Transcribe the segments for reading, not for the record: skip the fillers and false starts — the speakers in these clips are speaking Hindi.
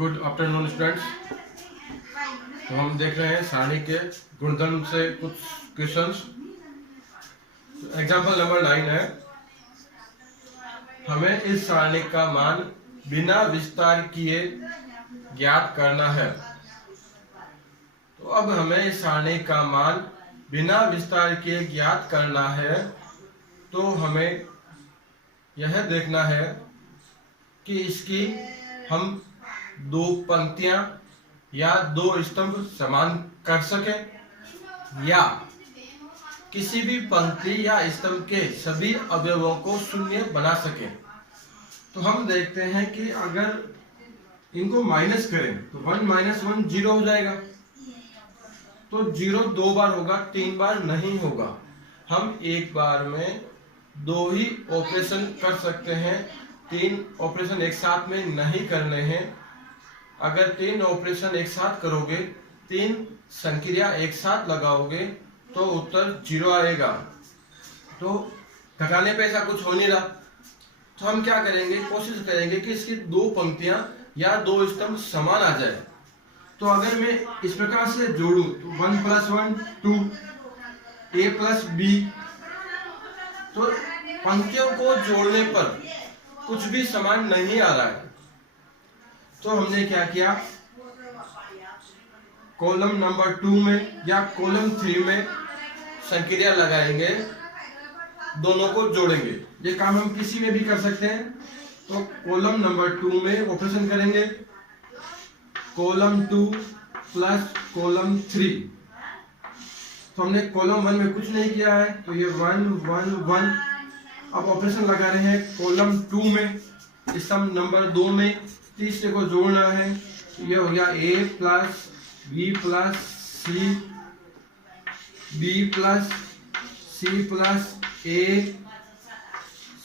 Good afternoon students. तो हम देख रहे हैं सारणी के गुणधर्म से कुछ क्वेश्चंस। एग्जाम्पल नंबर 9 है, हमें इस सारणी का मान बिना विस्तार किए ज्ञात करना है। तो अब हमें इस सारणी का मान बिना विस्तार किए ज्ञात करना है, तो हमें यह देखना है कि इसकी हम दो पंक्तियां या दो स्तंभ समान कर सके या किसी भी पंक्ति या स्तंभ के सभी अवयवों को शून्य बना सके। तो हम देखते हैं कि अगर इनको माइनस करें तो 1 - 1 0 हो जाएगा। तो 0 2 बार होगा, 3 बार नहीं होगा। हम एक बार में 2 ही ऑपरेशन कर सकते हैं, 3 ऑपरेशन एक साथ में नहीं करने हैं। अगर 3 ऑपरेशन एक साथ करोगे, 3 संक्रिया एक साथ लगाओगे तो उत्तर 0 आएगा। तो घटाने पे ऐसा कुछ हो नहीं रहा, तो हम क्या करेंगे, कोशिश करेंगे कि इसकी 2 पंक्तियां या 2 स्तंभ समान आ जाए। तो अगर मैं इस प्रकार से जोड़ूं तो 1 + 1 2 a + b, तो पंक्तियों को जोड़ने पर कुछ भी समान नहीं आ रहा है। तो हमने क्या किया, कॉलम नंबर 2 में या कॉलम 3 में संक्रिया लगाएंगे, दोनों को जोड़ेंगे। ये काम हम किसी में भी कर सकते हैं। तो कॉलम नंबर 2 में ऑपरेशन करेंगे, कॉलम 2 + कॉलम 3। तो हमने कॉलम 1 में कुछ नहीं किया है, तो ये 1 1 1। अब ऑपरेशन लगा रहे हैं कॉलम 2 में, स्तंभ नंबर 2 में तीसरे को जोड़ना है। ये हो गया a + b + c, b + c + a,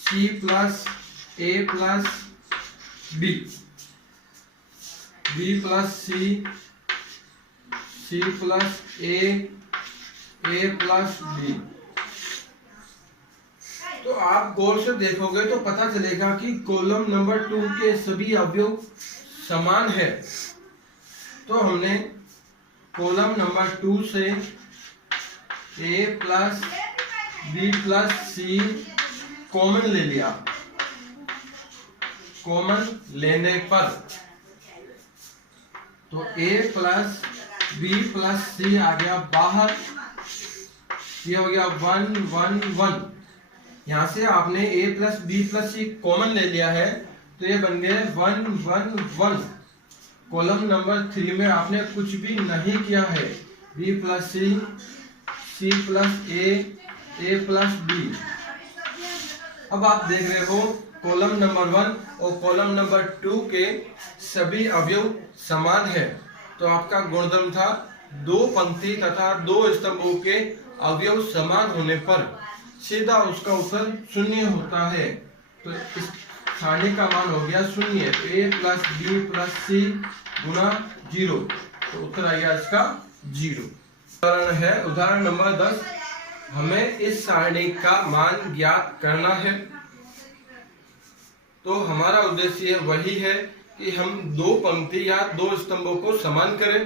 c + a + b, b + c, c + a, a + b। तो आप गौर से देखोगे तो पता चलेगा कि कॉलम नंबर 2 के सभी अवयव समान है। तो हमने कॉलम नंबर 2 से a + b + c कॉमन ले लिया। कॉमन लेने पर तो a + b + c आ गया बाहर, ये हो गया 1 1 1। यहाँ से आपने a + b + c कॉमन ले लिया है, तो ये बन गए 1 1 1। कॉलम नंबर 3 में आपने कुछ भी नहीं किया है, b + c, c + a, a + b। अब आप देख रहे हो कॉलम नंबर 1 और कॉलम नंबर 2 के सभी अवयव समान है। तो आपका गुणधर्म था 2 पंक्ति तथा 2 स्तंभों के अवयव समान होने पर सीधा उसका उत्तर 0 होता है। तो इस सारणी का मान हो गया 0। a + b + c × 0, तो उत्तर आ गया इसका 0। उदाहरण है, उदाहरण नंबर 10, हमें इस सारणी का मान ज्ञात करना है। तो हमारा उद्देश्य वही है कि हम 2 पंक्ति या 2 स्तंभों को समान करें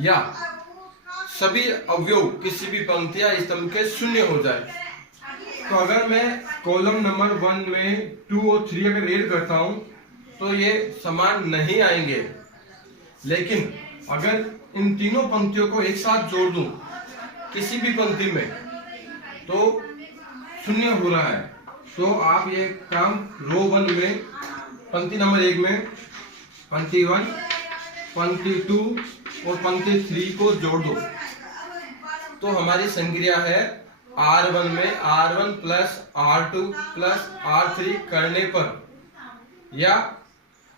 या सभी अवयव किसी भी पंक्ति या स्तंभ के 0 हो जाए। तो अगर मैं कॉलम नंबर 1 में 2 और 3 अगर ऐड करता हूं तो ये समान नहीं आएंगे, लेकिन अगर इन तीनों पंक्तियों को एक साथ जोड़ दूं किसी भी पंक्ति में तो 0 हो रहा है। तो आप ये काम रो 1 में पंक्ति नंबर 1 में पंक्ति 1, पंक्ति 2 और पंक्ति 3 को जोड़ दो। तो हमारी संक्रिया है R1 में R1 + R2 + R3 करने पर, या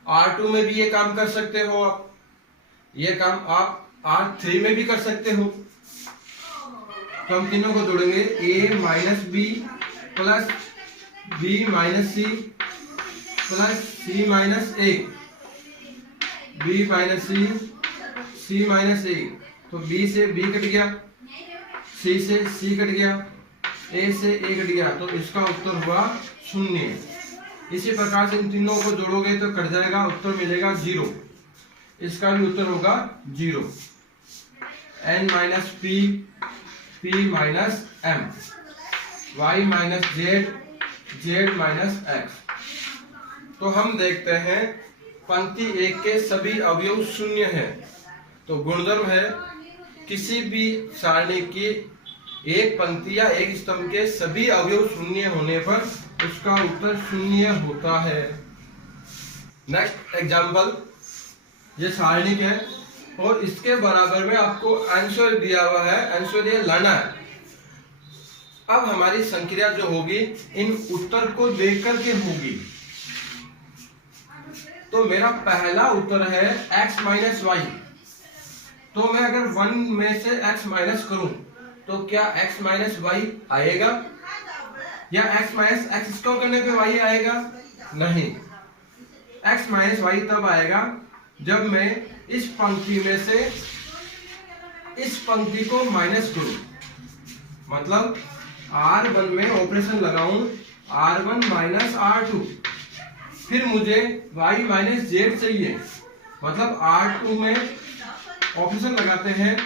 R2 में भी ये काम कर सकते हो आप, ये काम आप R3 में भी कर सकते हो। तो हम तीनों को जोड़ेंगे, a - b + b - c + c - a, b - c, c - a। तो b से b कट गया, c से c कट गया, a से a कट गया, तो इसका उत्तर हुआ 0। इसी प्रकार से इन तीनों को जोड़ोगे तो कट जाएगा, उत्तर मिलेगा 0। इसका भी उत्तर होगा 0। n minus P, p minus m, y minus Z, z minus x। तो हम देखते हैं पंक्ति एक के सभी अवयव शून्य है। तो गुणधर्म है किसी भी सारणी की एक पंक्ति या एक स्तंभ के सभी अवयव शून्य होने पर उसका उत्तर शून्य होता है। नेक्स्ट एग्जांपल, ये सारणी है और इसके बराबर में आपको आंसर दिया हुआ है, आंसर ये लाना है। अब हमारी संक्रिया जो होगी इन उत्तर को देख करके होगी। तो मेरा पहला उत्तर है x माइनस वाई। तो मैं अगर 1 में से x माइनस करूं तो क्या x माइनस वाई आएगा या x माइनस एक्स स्क्वायर करने पे y आएगा? नहीं, x माइनस वाई तब आएगा जब मैं इस पंक्ति में से इस पंक्ति को माइनस करूं। मतलब R1 में ऑपरेशन लगाऊं R1 माइनस R2, फिर मुझे y माइनस जेड चाहिए। मतलब R2 में ऑपरेशन लगाते हैं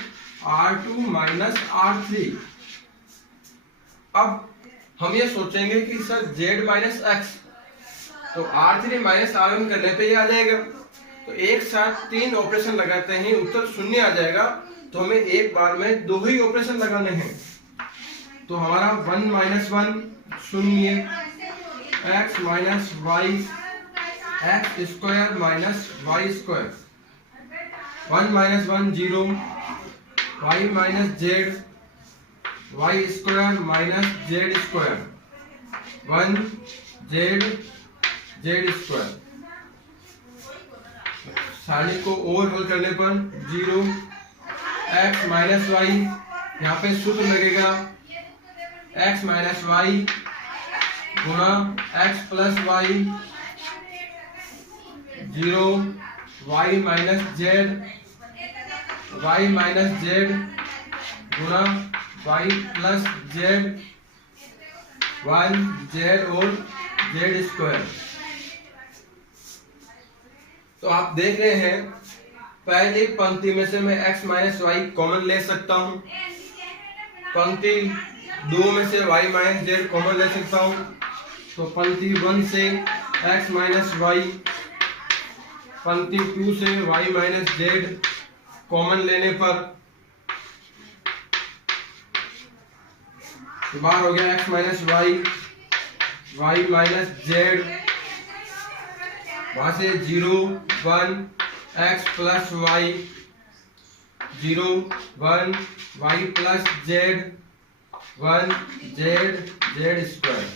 R2 माइनस R3। अब हम ये सोचेंगे कि सर z माइनस एक्स, तो R3 माइनस R1 करने पे ये आ जाएगा। तो एक साथ 3 ऑपरेशन लगाते हैं उत्तर शून्य आ जाएगा। तो हमें एक बार में 2 ही ऑपरेशन लगाने हैं। तो हमारा 1 माइनस 1 शून्य, x minus y, x square minus y square, 1 minus 1 0, y minus z, y square minus z square, 1 z z square. सारणी को और हल करने पर 0, x माइनस वाई, यहाँ पे सूत्र लगेगा x माइनस वाई गुणा x plus y, 0 y minus z, y minus z गुणा y प्लस जेड, 1 जेड और जेड स्क्वायर। तो आप देख रहे हैं पहली पंक्ति में से मैं x माइनस वाई कॉमन ले सकता हूं, पंक्ति 2 में से y माइनस जेड कॉमन ले सकता हूं। तो पंक्ति 1 से x माइनस वाई, पंक्ति 2 से y माइनस जेड कॉमन लेने पर तो बाहर हो गया x minus y, y minus z, वहां से 0 1 x plus y, 0 1 y plus z, 1 z z square.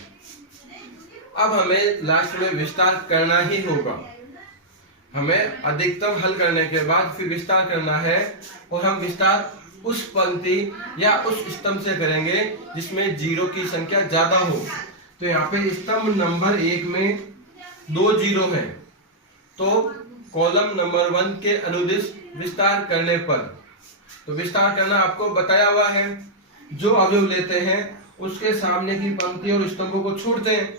अब हमें लास्ट में विस्तार करना ही होगा। हमें अधिकतम हल करने के बाद फिर विस्तार करना है और हम विस्तार उस पंक्ति या उस स्तंभ से करेंगे जिसमें 0 की संख्या ज्यादा हो। तो यहाँ पे स्तंभ नंबर 1 में 2 0 है, तो कॉलम नंबर 1 के अनुदिश विस्तार करने पर, तो विस्तार करना आपको बताया हुआ है। जो अवयव लेते हैं उसके सामने की पंक्ति और स्तंभों को छोड़ते हैं,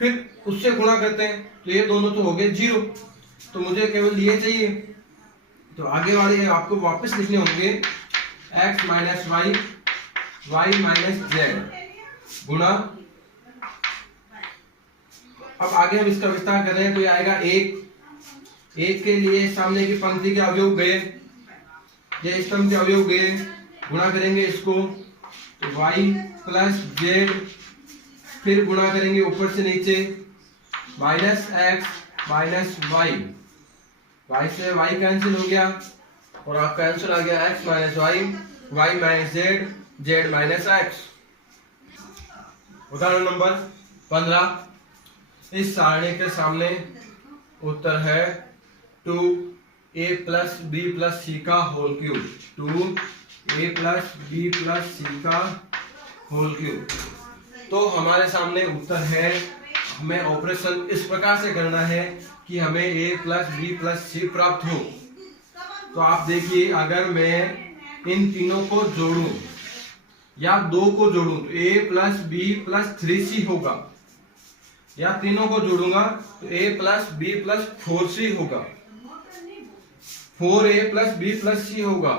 फिर उससे गुणा करते हैं। तो ये दोनों तो हो गए 0, तो मुझे केवल ये चाहिए। तो आगे वाले आपको वापस लिखने होंगे x minus y, y minus z गुणा, अब आगे हम इसका विस्तार कर रहे हैं। तो ये आएगा 1 के लिए सामने की पंक्ति के अवयव गए, ये स्तंभ के अवयव गए, गुणा करेंगे इसको तो y प्लस जेड, फिर गुणा करेंगे ऊपर से नीचे minus x minus y, y से वाई कैंसिल हो गया और आपका आंसर आ गया x minus y, y minus z, z minus x. उदाहरण नंबर 15, इस सारणी के सामने उत्तर है 2a plus b plus c का whole cube, 2a plus b plus c का होल क्यूब। तो हमारे सामने उत्तर है। हमें ऑपरेशन इस प्रकार से करना है कि हमें a plus b plus c प्राप्त हो। तो आप देखिए, अगर मैं इन तीनों को जोड़ूं या 2 को जोड़ूं तो a plus b plus 3c होगा, या तीनों को जोड़ूंगा तो a plus b plus 4c होगा। 4a प्लस बी प्लस सी होगा।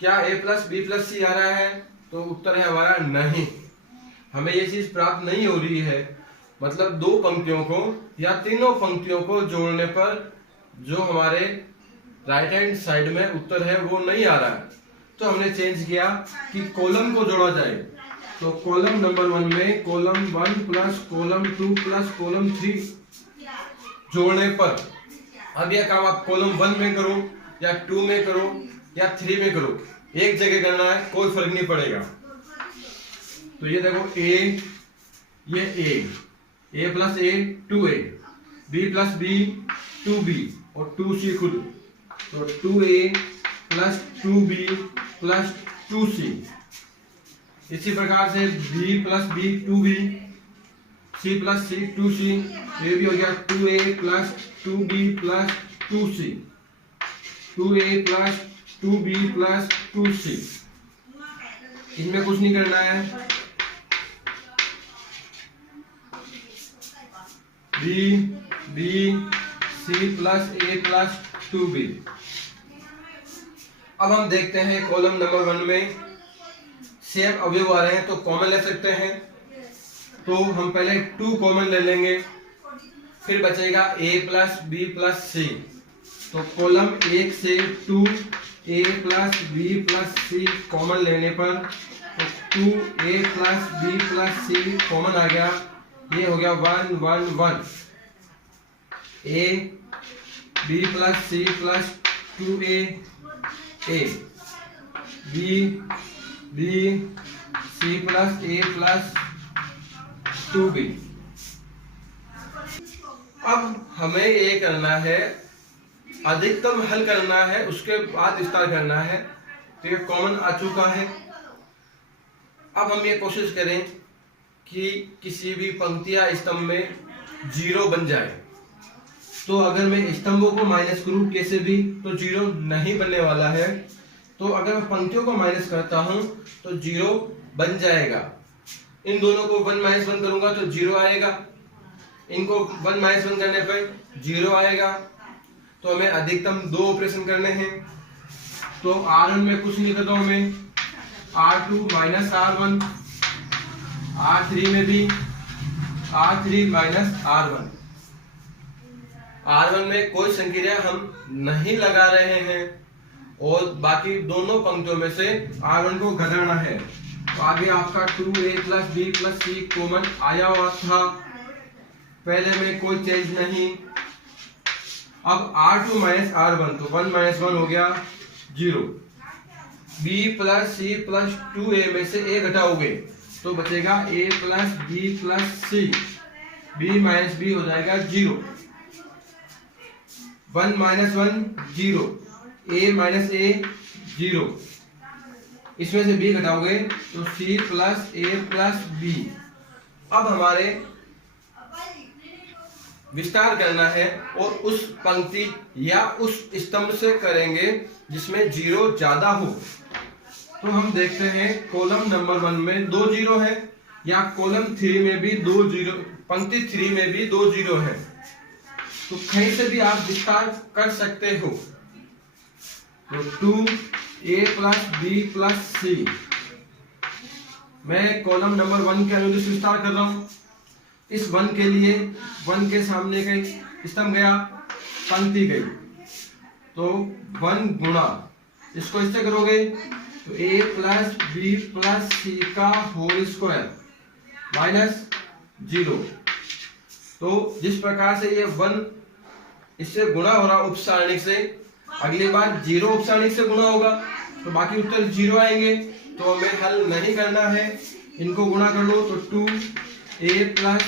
क्या a प्लस बी प्लस सी आ रहा है? तो उत्तर है हमारा नहीं। हमें ये चीज प्राप्त नहीं हो रही है। मतलब दो पंक्तियों को या तीनों पंक्तियों को जोड़ने पर जो हमारे राइट हैंड साइड में उत्तर है वो नहीं आ रहा है। तो हमने चेंज किया कि कॉलम को जोड़ा जाए। तो कॉलम नंबर 1 में column 1 plus column 2 plus column 3 जोड़ने पर, अब यह काम आप कॉलम 1 में करो या 2 में करो या 3 में करो, एक जगह करना है, कोई फर्क नहीं पड़ेगा। तो ये देखो ये a plus a 2a, b plus b 2b और 2c खुद, तो 2a plus 2b plus 2c। इसी प्रकार से b plus b 2b, c plus c 2c, ये भी हो गया 2a plus 2b plus 2c, 2a plus 2b plus 2c। इनमें कुछ नहीं करना है। b c plus a plus 2b। अब हम देखते हैं कॉलम नंबर 1 में सेम अवयव आ रहे हैं तो कॉमन ले सकते हैं। तो हम पहले 2 कॉमन ले लेंगे, फिर बचेगा a plus b plus c। तो कॉलम 1 से 2a plus b plus c common लेने पर तो 2a plus b plus c common आ गया। ये हो गया 1 1 1। a b plus c plus 2a a, b c plus a plus 2b। अब हमें ये करना है, अधिकतम हल करना है, उसके बाद विस्तार करना है। तो ये कॉमन आ चुका है। अब हम ये कोशिश करें कि किसी भी पंक्ति या स्तंभ में 0 बन जाए। तो अगर मैं स्तंभों को माइनस करूं कैसे भी तो 0 नहीं बनने वाला है। तो अगर मैं पंक्तियों को माइनस करता हूं तो 0 बन जाएगा। इन दोनों को 1 माइनस 1 करूंगा तो 0 आएगा, इनको 1 माइनस 1 करने पर 0 आएगा। तो हमें अधिकतम 2 ऑपरेशन करने हैं। तो R1 में कुछ नहीं करता हूं मैं, R2 माइनस R1, R3 में भी R3 माइनस R1। R1 में कोई संक्रिया हम नहीं लगा रहे हैं और बाकी दोनों पंक्तियों में से R1 को घटाना है। तो आगे आपका 2a plus b plus c common आया हुआ था, पहले में कोई चेंज नहीं। अब R2 माइनस R1 तो 1 माइनस 1 हो गया 0। b plus c plus 2a में से a घटाओगे तो बचेगा a plus b plus c, b minus b हो जाएगा 0। 1 माइनस 1 0, a माइनस a 0, इसमें से b घटाओगे तो c plus a plus b। अब हमारे विस्तार करना है और उस पंक्ति या उस स्तंभ से करेंगे जिसमें 0 ज्यादा हो। तो हम देखते हैं कॉलम नंबर 1 में 2 0 है या कॉलम 3 में भी 2 0, पंक्ति 3 में भी 2 0 है। तो कहीं से भी आप विस्तार कर सकते हो। तो 2a plus b plus c, मैं कॉलम नंबर 1 के अनुदिश विस्तार कर रहा हूं। इस 1 के लिए 1 के सामने गई स्तंभ गया, पंक्ति गई, तो 1 गुणा इसको इससे करोगे तो a plus b plus c का होल स्क्वायर माइनस 0। तो जिस प्रकार से ये 1 इससे गुणा हो रहा उपसारणिक से, अगली बार 0 उपसारणिक से गुणा होगा तो बाकी उत्तर 0 आएंगे। तो हमें हल नहीं करना है, इनको गुणा कर लो तो 2a plus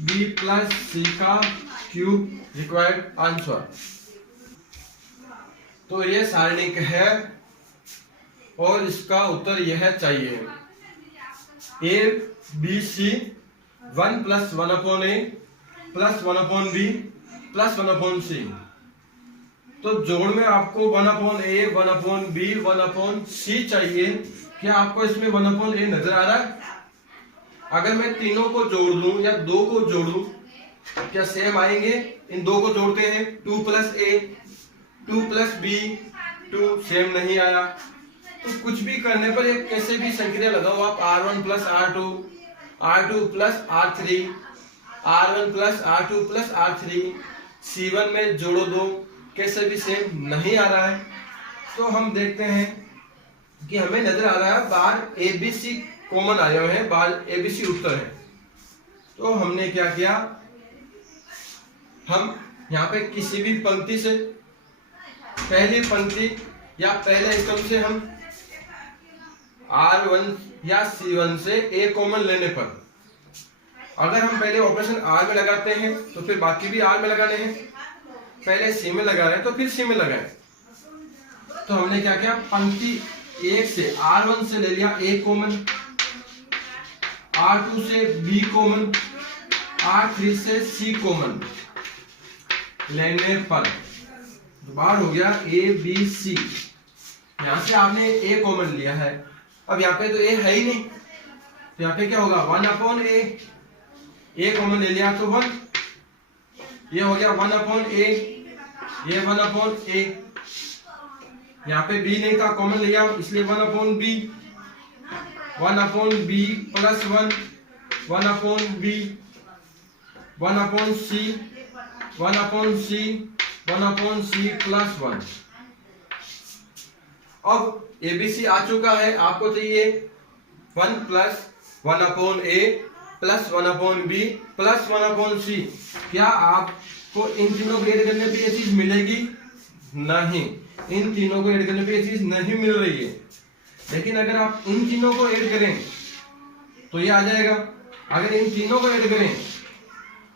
b plus c का क्यूब रिक्वायर्ड आंसर। तो ये सारणिक है और इसका उत्तर यह चाहिए a b c 1 plus 1 upon a plus 1 upon b plus 1 upon c। तो जोड़ में आपको 1 upon a 1 upon b 1 upon c चाहिए। क्या आपको इसमें 1 अपॉन a नजर आ रहा है? अगर मैं तीनों को जोड़ दूं या 2 को जोड़ूं क्या सेम आएंगे? इन 2 को जोड़ते हैं, 2 plus a 2 plus b 2 same नहीं आया, तो कुछ भी करने पर एक कैसे भी संक्रिया लगाओ आप, R1 plus R2, R2 plus R3, R1 plus R2 plus R3, C1 में जोड़ो दो, कैसे भी सेम नहीं आ रहा है। तो हम देखते हैं कि हमें नजर आ रहा है बार ABC कॉमन आए हुए हैं, बार ABC उत्तर है। तो हमने क्या किया, हम यहाँ पे किसी भी पंक्ति से, पहली पंक्ति या पहले स्तंभ से हम R1 या C1 से A कॉमन लेने पर, अगर हम पहले ऑपरेशन R में लगाते हैं तो फिर बाकी भी R में लगाने हैं, पहले C में लगा रहे हैं तो फिर C में लगाएं। तो हमने क्या किया, पंक्ति 1 से R1 से ले लिया A कॉमन, R2 से B कॉमन, R3 से C कॉमन लेने पर बार हो गया ABC। यहां से आपने A कॉमन लिया है, अब यहाँ पे तो A है ही नहीं, तो यहाँ पे क्या होगा 1/A, A कॉमन ले लिया तो 1, ये हो गया 1/A, ये 1/A, यहाँ पे B नहीं था, कॉमन लिया इसलिए 1/B, 1/B plus 1, 1/B, 1/C, 1/C, 1/C plus 1। अब ABC आ चुका है, आपको चाहिए 1 plus 1/A plus 1/B plus 1/C। क्या आपको इन तीनों को ऐड करने पे ये चीज मिलेगी? नहीं, इन तीनों को ऐड करने पे ये चीज नहीं मिल रही है। लेकिन अगर आप इन तीनों को ऐड करें तो ये आ जाएगा। अगर इन तीनों को ऐड करें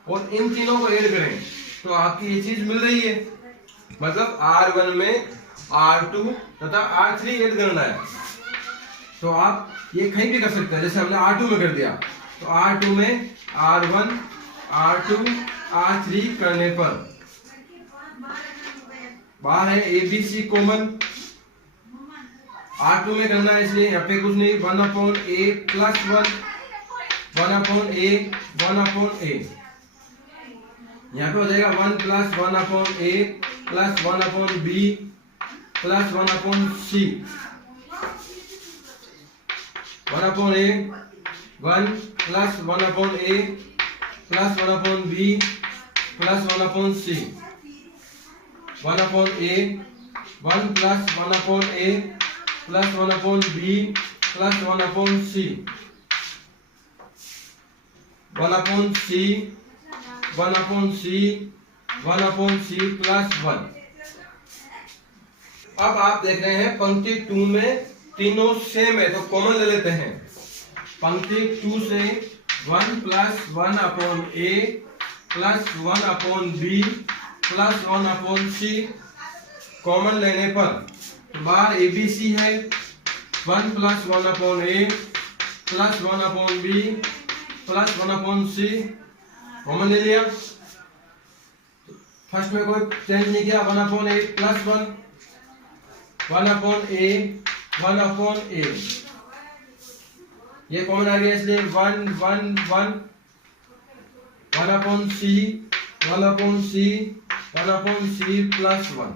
और इन तीनों को ऐड करें तो आपकी ये चीज मिल रही है। मतलब R1 में R2 तथा R3 ऐड करना है, तो आप ये कहीं भी कर सकते हैं। जैसे हमने R2 में कर दिया, तो R2 में R1, R2, R3 करने पर बाहर है ABC कॉमन, R2 में करना है इसलिए यहाँ पे कुछ नहीं, 1/A प्लस 1, 1/A, 1/A, यहाँ पे हो जाएगा 1 plus 1/A plus 1/B plus 1/C, 1/A, 1 plus 1/A plus 1/B plus 1/C, 1/A, 1 plus 1/A plus 1/B plus 1/C, 1/C, 1/C, 1/C plus 1। अब आप देख रहे हैं पंक्ति 2 में तीनों सेम है, तो कॉमन ले लेते हैं। पंक्ति 2 से 1 plus 1/A plus 1/B plus 1/C common लेने पर बार ABC है, 1 plus 1/A plus 1/B plus 1/C common ले लिया। फर्स्ट में कोई चेंज नहीं किया, 1/A प्लस 1, 1/A, 1/A, ये कॉमन आ गया इसलिए 1, 1, 1, 1/C, 1/C, 1/C प्लस 1।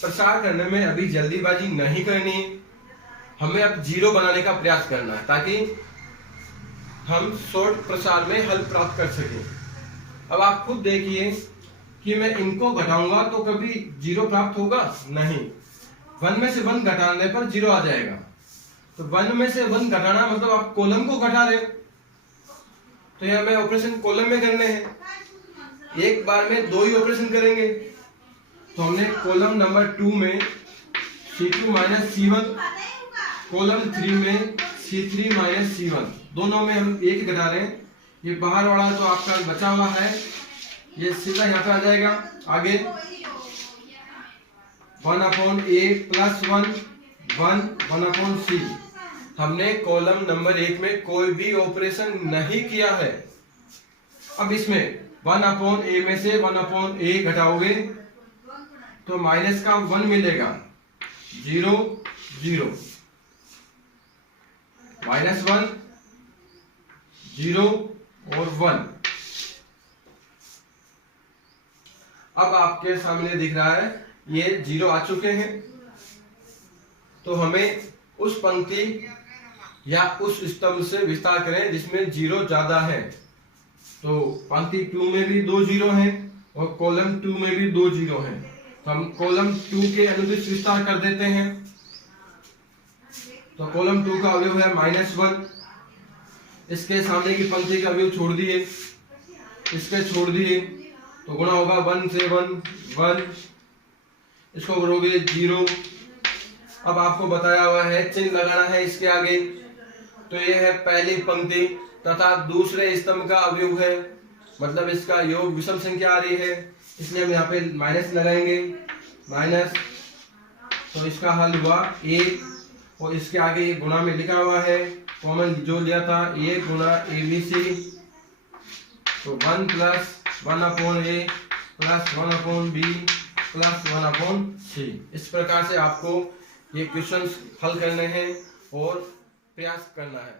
प्रसार करने में अभी जल्दीबाजी नहीं करनी, हमें अब 0 बनाने का प्रयास करना है ताकि हम शॉर्ट प्रसार में हल प्राप्त कर सकें। अब आप खुद देखिए कि मैं इनको घटाऊंगा तो कभी 0 प्राप्त होगा नहीं। 1 में से 1 घटाने पर 0 आ जाएगा। तो 1 में से 1 घटाना मतलब आप कॉलम को घटा रहे हो, तो यहाँ में ऑपरेशन कॉलम में करने हैं, एक बार में 2 ही ऑपरेशन करेंगे। तो हमने कॉलम नंबर 2 में C2 माइनस C1, कॉलम 3 में C3 माइनस C1, दोनों में हम एक घटा रहे हैं। ये बाहर वाला तो आपका बचा हुआ है, ये सीधा यहाँ पे आ जाएगा। आगे 1/A प्लस 1, 1/C। हमने कॉलम नंबर 1 में कोई भी ऑपरेशन नहीं किया है। अब इसमें 1/A में से 1/A घटाओगे तो माइनस का 1 मिलेगा, 0, 0, -1, 0 और 1। अब आपके सामने दिख रहा है ये 0 आ चुके हैं, तो हमें उस पंक्ति या उस स्तंभ से विस्तार करें जिसमें 0 ज्यादा है। तो पंक्ति 2 में भी 2 0 हैं और कॉलम 2 में भी 2 0 हैं, तो हम कॉलम 2 के अनुदिश विस्तार कर देते हैं। तो कॉलम 2 का अवयव है -1, इसके सामने की पंक्ति का अवयव छोड़ दिए, इसके छोड़ दिए, तो गुणा होगा 1 से 1, इसको करोगे 0। अब आपको बताया हुआ है चिन्ह लगाना है इसके आगे, तो यह है पहली पंक्ति तथा दूसरे स्तंभ का अवयव है, मतलब इसका योग विषम संख्या आ रही है, इसलिए हम यहाँ पे माइनस लगाएंगे, माइनस। तो इसका हल हुआ 1, और इसके आगे ये गुणा में लिखा हुआ है, कॉमन जो लिया था A गुणा ABC, तो 1 + 1/A + 1/B + 1/C। इस प्रकार से आपको ये क्वेश्चंस हल करने हैं और प्रयास करना है।